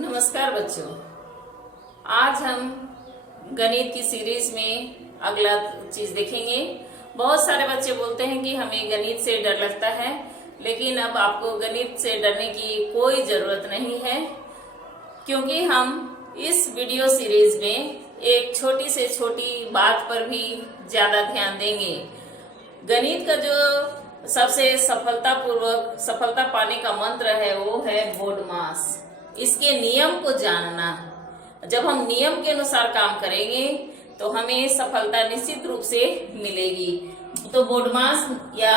नमस्कार बच्चों। आज हम गणित की सीरीज में अगला चीज देखेंगे। बहुत सारे बच्चे बोलते हैं कि हमें गणित से डर लगता है, लेकिन अब आपको गणित से डरने की कोई जरूरत नहीं है, क्योंकि हम इस वीडियो सीरीज में एक छोटी से छोटी बात पर भी ज्यादा ध्यान देंगे। गणित का जो सबसे सफलता पाने का मंत्र है वो है बोडमास। इसके नियम को जानना। जब हम नियम के अनुसार काम करेंगे तो हमें सफलता निश्चित रूप से मिलेगी। तो बोडमास या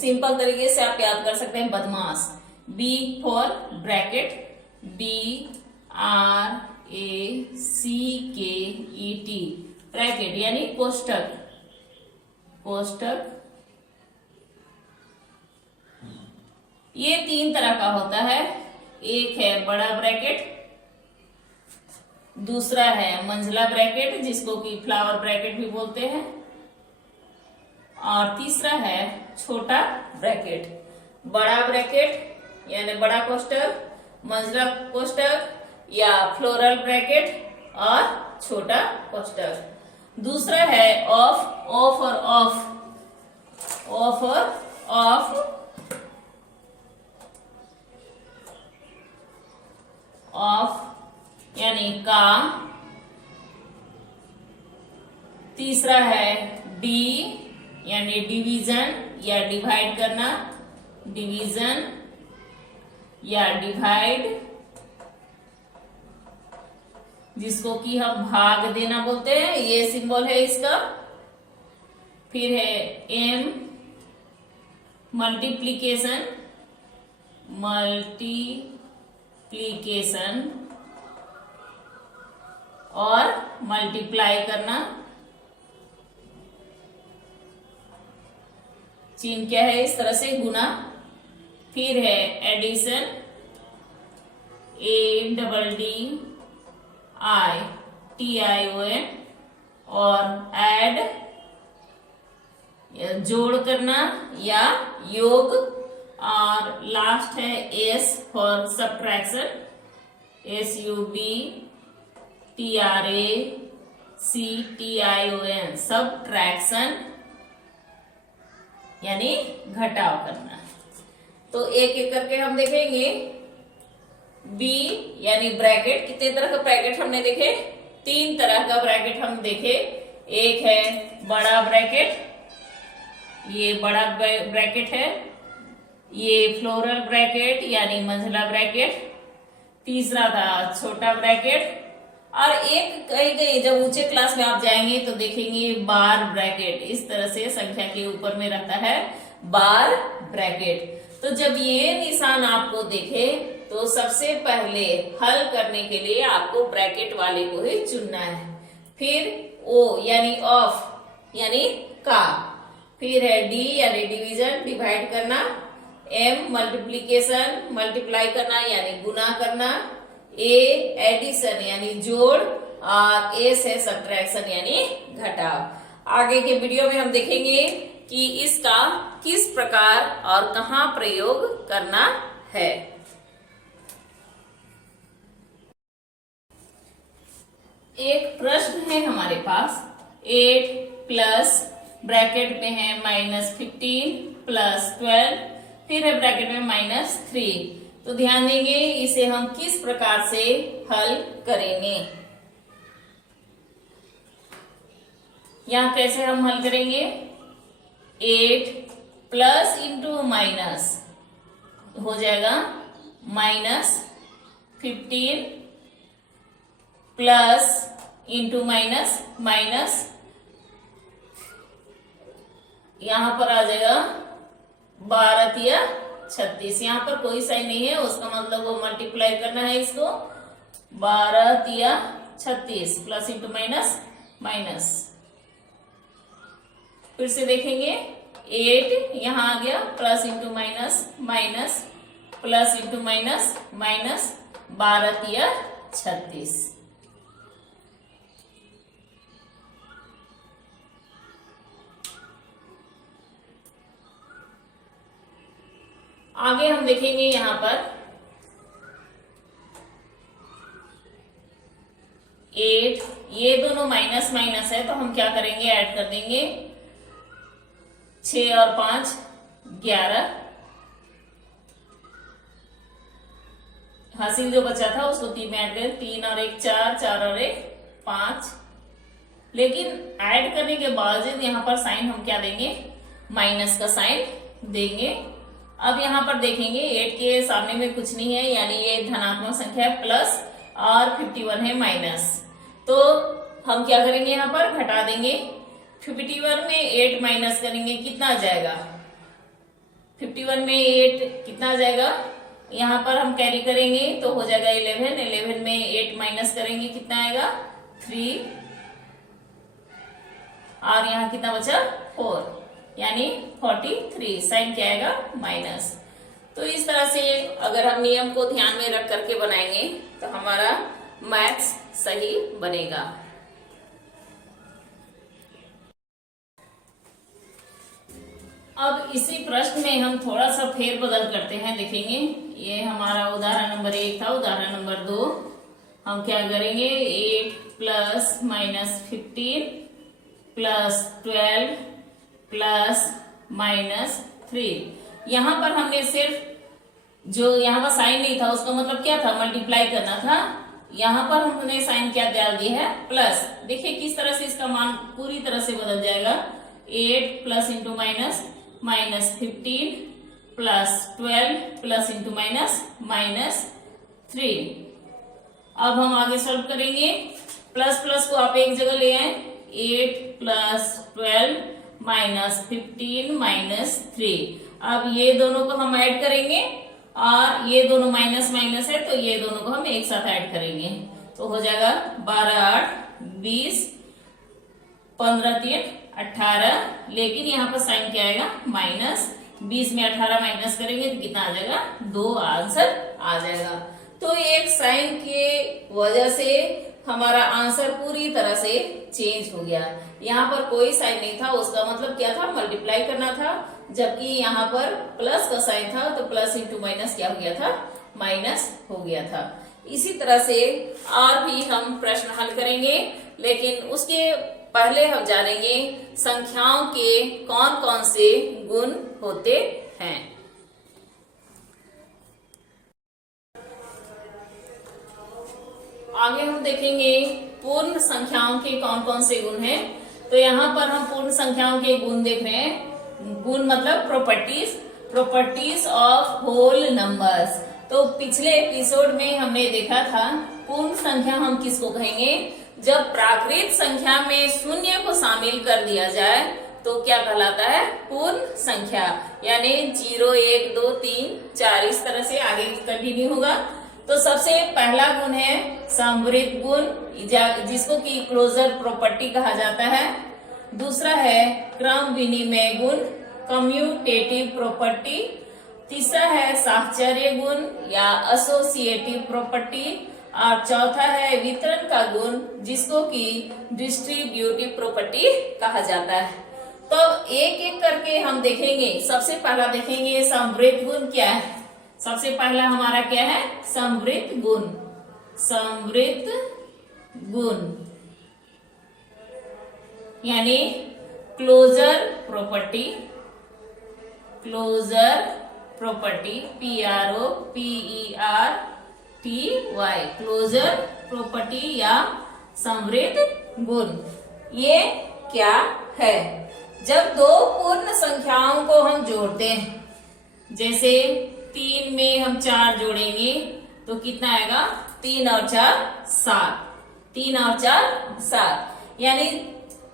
सिंपल तरीके से आप याद कर सकते हैं बदमाश। B for bracket, BRACKET, bracket यानी कोष्टक। ये तीन तरह का होता है। एक है बड़ा ब्रैकेट, दूसरा है मंझला ब्रैकेट जिसको कि फ्लावर ब्रैकेट भी बोलते हैं, और तीसरा है छोटा ब्रैकेट। बड़ा ब्रैकेट यानी बड़ा कोष्टक, मंझला कोष्टक या फ्लोरल ब्रैकेट और छोटा कोष्टक। दूसरा है ऑफ और ऑफ यानी का। तीसरा है डी यानी डिवीजन या डिवाइड करना, डिवीजन या डिवाइड जिसको कि हम भाग देना बोलते हैं, ये सिंबल है इसका। फिर है एम मल्टीप्लीकेशन और मल्टीप्लाई करना। चिन्ह क्या है, इस तरह से गुना। फिर है एडिशन, ADDITION, और ऐड जोड़ करना या योग। और लास्ट है S for subtraction, SUBTRACTION, subtraction यानी घटाव करना। तो एक एक करके हम देखेंगे। बी यानी ब्रैकेट। कितने तरह का ब्रैकेट हमने देखे? तीन तरह का ब्रैकेट हम देखे। एक है बड़ा ब्रैकेट, ये बड़ा ब्रैकेट है। ये फ्लोरल ब्रैकेट यानी मंझला ब्रैकेट। तीसरा था छोटा ब्रैकेट। और एक कहीं जब ऊंचे क्लास में आप जाएंगे तो देखेंगे बार ब्रैकेट। इस तरह से संख्या के ऊपर में रहता है बार ब्रैकेट। तो जब ये निशान आपको दिखे तो सबसे पहले हल करने के लिए आपको ब्रैकेट वाले को ही चुनना है। फिर ओ यानी ऑफ यानी का। फिर है डी यानी डिवीजन, डिवाइड करना। एम मल्टीप्लीकेशन, मल्टीप्लाई करना यानी गुना करना। ए एडिशन यानी जोड़, और एस है सब्ट्रैक्शन यानी घटाव। आगे के वीडियो में हम देखेंगे कि इसका किस प्रकार और कहां प्रयोग करना है। एक प्रश्न है हमारे पास। 8 प्लस ब्रैकेट में है -15 प्लस 12, फिर है ब्रैकेट में -3। तो ध्यान देंगे इसे हम किस प्रकार से हल करेंगे। यहां कैसे हम हल करेंगे? 8 प्लस इंटू माइनस हो जाएगा -15 प्लस इंटू माइनस माइनस, यहां पर आ जाएगा 12 तिया 36। यहां पर कोई साइन नहीं है, उसका मतलब वो मल्टीप्लाई करना है इसको। 12 तिया 36 प्लस इंटू माइनस माइनस। फिर से देखेंगे 8 यहां आ गया, plus into minus minus, plus into minus minus, 12 तिया 36। आगे हम देखेंगे यहां पर 8, ये दोनों माइनस माइनस है तो हम क्या करेंगे, ऐड कर देंगे 6 और 5 11, हासिल जो बचा था उसको 3 में ऐड करें, 3 और 1 4, 4 और 1 5, लेकिन ऐड करने के बावजूद यहाँ पर साइन हम क्या देंगे, माइनस का साइन देंगे। अब यहाँ पर देखेंगे 8 के सामने में कुछ नहीं है, यानी ये धनात्मक संख्या है, प्लस और 51 है माइनस, तो हम क्या करेंगे, यहाँ पर घटा देंगे। 51 में 8 माइनस करेंगे, कितना आ जाएगा, 51 में 8 कितना आ जाएगा, यहाँ पर हम कैरी करेंगे तो हो जाएगा 11, 11 में 8 माइनस करेंगे कितना आएगा 3, और यहाँ कितना बचा 4, यानी 43, साइन क्या आएगा माइनस। तो इस तरह से अगर हम नियम को ध्यान में रख करके बनाएंगे तो हमारा मैथ्स सही बनेगा। अब इसी प्रश्न में हम थोड़ा सा फेर बदल करते हैं, देखेंगे। ये हमारा उदाहरण नंबर 1 था। उदाहरण नंबर 2 हम क्या करेंगे, 8 plus minus 15 plus 12 plus minus 3। यहाँ पर हमने सिर्फ जो यहाँ पर साइन नहीं था उसका मतलब क्या था, मल्टीप्लाई करना था। यहाँ पर हमने साइन क्या डाल दिया है, प्लस। देखिए किस तरह से इसका मान पूरी तरह से बदल जाएगा। 8 plus into minus minus 15 plus 12 plus into minus minus 3। अब हम आगे सॉल्व करेंगे। प्लस प्लस को आप एक जगह ले आए, 8 प्लस 12 माइनस 15 माइनस 3। अब ये दोनों को हम ऐड करेंगे और ये दोनों माइनस माइनस है तो ये दोनों को हम एक साथ ऐड करेंगे, तो हो जाएगा 12 8 20 15 3 18। लेकिन यहाँ पर साइन क्या आएगा माइनस, 20 में 18 माइनस करेंगे तो कितना आ जाएगा 2, आंसर आ जाएगा। तो एक साइन के वजह से हमारा आंसर पूरी तरह से चेंज हो गया। यहाँ पर कोई साइन नहीं था, उसका मतलब क्या था, मल्टीप्लाई करना था, जबकि यहाँ पर प्लस का साइन था तो प्लस इंटू माइनस क्या हो गया था, माइनस हो गया था। इसी तरह से और भी हम प्रश्न हल करेंगे, लेकिन उसके पहले हम जानेंगे संख्याओं के कौन कौन से गुण होते हैं। आगे हम देखेंगे पूर्ण संख्याओं के कौन कौन से गुण हैं। तो यहाँ पर हम पूर्ण संख्याओं के गुण देख रहे हैं। गुण मतलब प्रॉपर्टीज ऑफ होल नंबर्स। तो पिछले एपिसोड में हमने देखा था पूर्ण संख्या हम किसको कहेंगे, जब प्राकृत संख्या में शून्य को शामिल कर दिया जाए तो क्या कहलाता है, पूर्ण संख्या। यानी 0 1 2 3 4 इस तरह से आगे कंटिन्यू होगा। तो सबसे पहला गुण है समवृद्ध गुण, जिसको कि क्लोजर प्रॉपर्टी कहा जाता है। दूसरा है क्रम विनिमय गुण, कम्यूटेटिव प्रॉपर्टी। तीसरा है साहचर्य गुण या एसोसिएटिव प्रॉपर्टी। और चौथा है वितरण का गुण, जिसको कि डिस्ट्रीब्यूटिव प्रॉपर्टी कहा जाता है। तो एक एक करके हम देखेंगे। सबसे पहला देखेंगे समवृद्ध गुण क्या है। सबसे पहला हमारा क्या है, समवृद्ध गुण। समवृद्ध गुण यानी closure property. Closure property PROPERTY, closure property या समवृद्ध गुण। ये क्या है, जब दो पूर्ण संख्याओं को हम जोड़ते हैं, जैसे 3 में हम 4 जोड़ेंगे तो कितना आएगा, 3 और 4 7, 3 और 4 7। यानी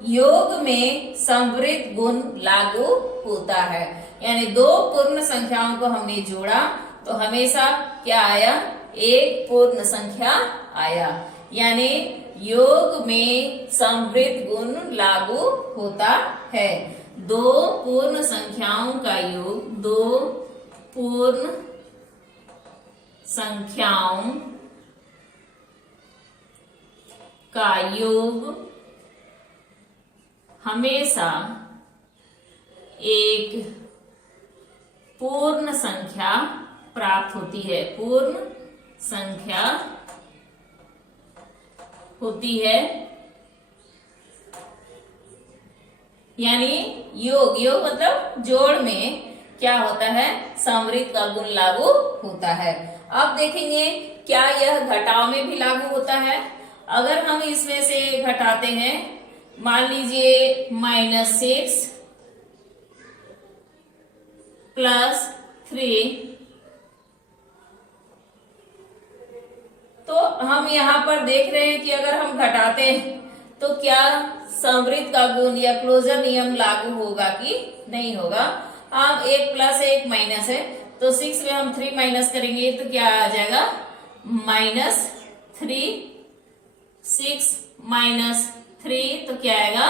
योग में समवृद्ध गुण लागू होता है। यानी दो पूर्ण संख्याओं को हमने जोड़ा तो हमेशा क्या आया, एक पूर्ण संख्या आया। यानी योग में समवृद्ध गुण लागू होता है। दो पूर्ण संख्याओं का योग, दो पूर्ण संख्याओं का योग हमेशा एक पूर्ण संख्या प्राप्त होती है। पूर्ण संख्या होती है, यानी योग, योग मतलब जोड़ में क्या होता है, समृद्ध का गुण लागू होता है। अब देखेंगे क्या यह घटाव में भी लागू होता है। अगर हम इसमें से घटाते हैं, मान लीजिए -6 + 3, तो हम यहाँ पर देख रहे हैं कि अगर हम घटाते हैं तो क्या समृद्ध का गुण या क्लोजर नियम लागू होगा कि नहीं होगा। अब 1 + 1 माइनस है, तो 6 में हम 3 माइनस करेंगे तो क्या आ जाएगा, -3, 6 - 3 तो क्या आएगा,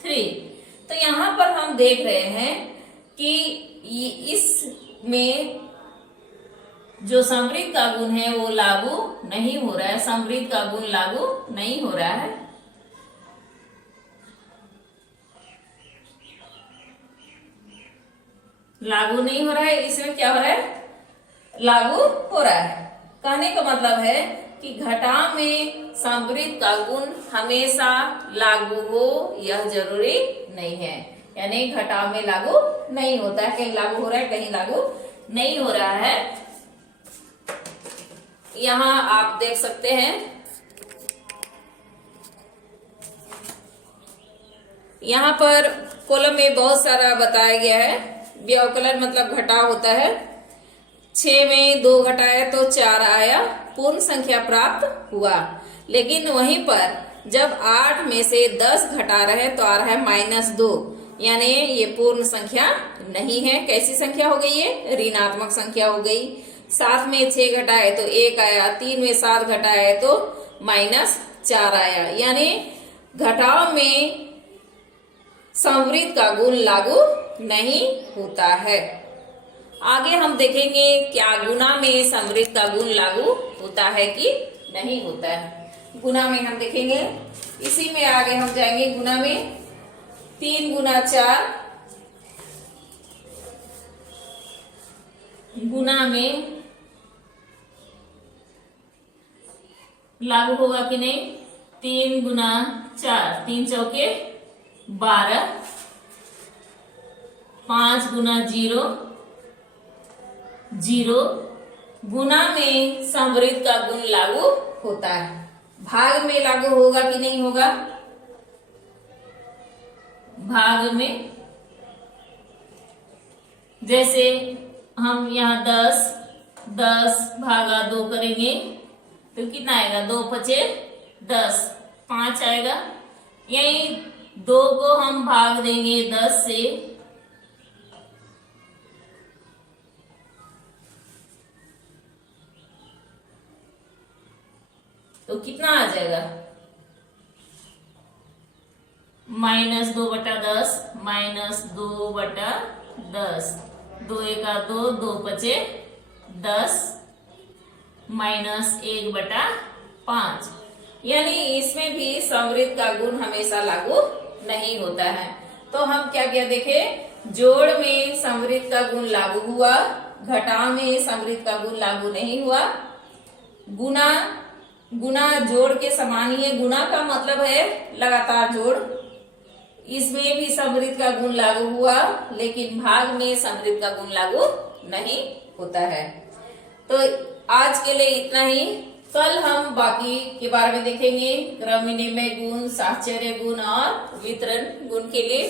3। तो यहाँ पर हम देख रहे हैं कि इसमें जो समृद्ध का गुण है वो लागू नहीं हो रहा है, समृद्ध का गुण लागू नहीं हो रहा है। लागू नहीं हो रहा है, इसमें क्या हो रहा है, लागू हो रहा है। कहने का मतलब है कि घटाव में समृद्ध का गुण हमेशा लागू हो यह जरूरी नहीं है, यानी घटाव में लागू नहीं होता है, कहीं लागू हो रहा है कहीं लागू नहीं हो रहा है। यहाँ आप देख सकते हैं, यहाँ पर कॉलम में बहुत सारा बताया गया है। व्यवकलन मतलब घटाव होता है, 6 में 2 घटाया तो 4 आया, पूर्ण संख्या प्राप्त हुआ। लेकिन वहीं पर जब 8 में से 10 घटा रहे तो आ रहा है -2, यानी ये पूर्ण संख्या नहीं है। कैसी संख्या हो गई, ये ऋणात्मक संख्या हो गई। 7 में 6 घटाए तो 1 आया, 3 में 7 घटाए तो -4 आया, यानी घटाव में समृद्ध का गुण लागू नहीं होता है। आगे हम देखेंगे क्या गुणा में समृद्ध का गुण लागू होता है कि नहीं होता है। गुणा में हम देखेंगे, इसी में आगे हम जाएंगे गुणा में। 3 × 4 गुणा में लागू होगा कि नहीं। 3 × 4, 3 चौके 12, 5 × 0 0। गुणा में समृद्ध का गुण लागू होता है। भाग में लागू होगा कि नहीं होगा। भाग में जैसे हम यहाँ 10 भागा 2 करेंगे तो कितना आएगा, 2 × 5 = 10, 5 आएगा। यही 2 को हम भाग देंगे 10 से तो कितना आ जाएगा, -2/10 -2/10, 2 × 1 = 2, 2 × 5 = 10, -1/5, यानी इसमें भी समृद्ध का गुण हमेशा लागू नहीं होता है। तो हम क्या क्या देखे, जोड़ में समृद्ध का गुण लागू हुआ, घटाव में समृद्ध का गुण लागू नहीं हुआ। गुणा जोड़ के समान ही है, गुणा का मतलब है लगातार जोड़, इसमें भी समृद्ध का गुण लागू हुआ, लेकिन भाग में समृद्ध का गुण लागू नहीं होता है। तो आज के लिए इतना ही। कल हम बाकी के बारे में देखेंगे, क्रम विनिमय गुण, साहचर्य गुण और वितरण गुण के लिए।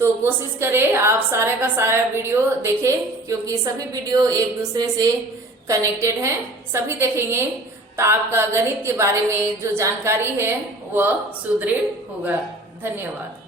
तो कोशिश करें आप सारे का सारा वीडियो देखें, क्योंकि सभी वीडियो एक दूसरे से कनेक्टेड हैं। सभी देखेंगे तो आपका गणित के बारे में जो जानकारी है वह सुदृढ़ होगा। धन्यवाद।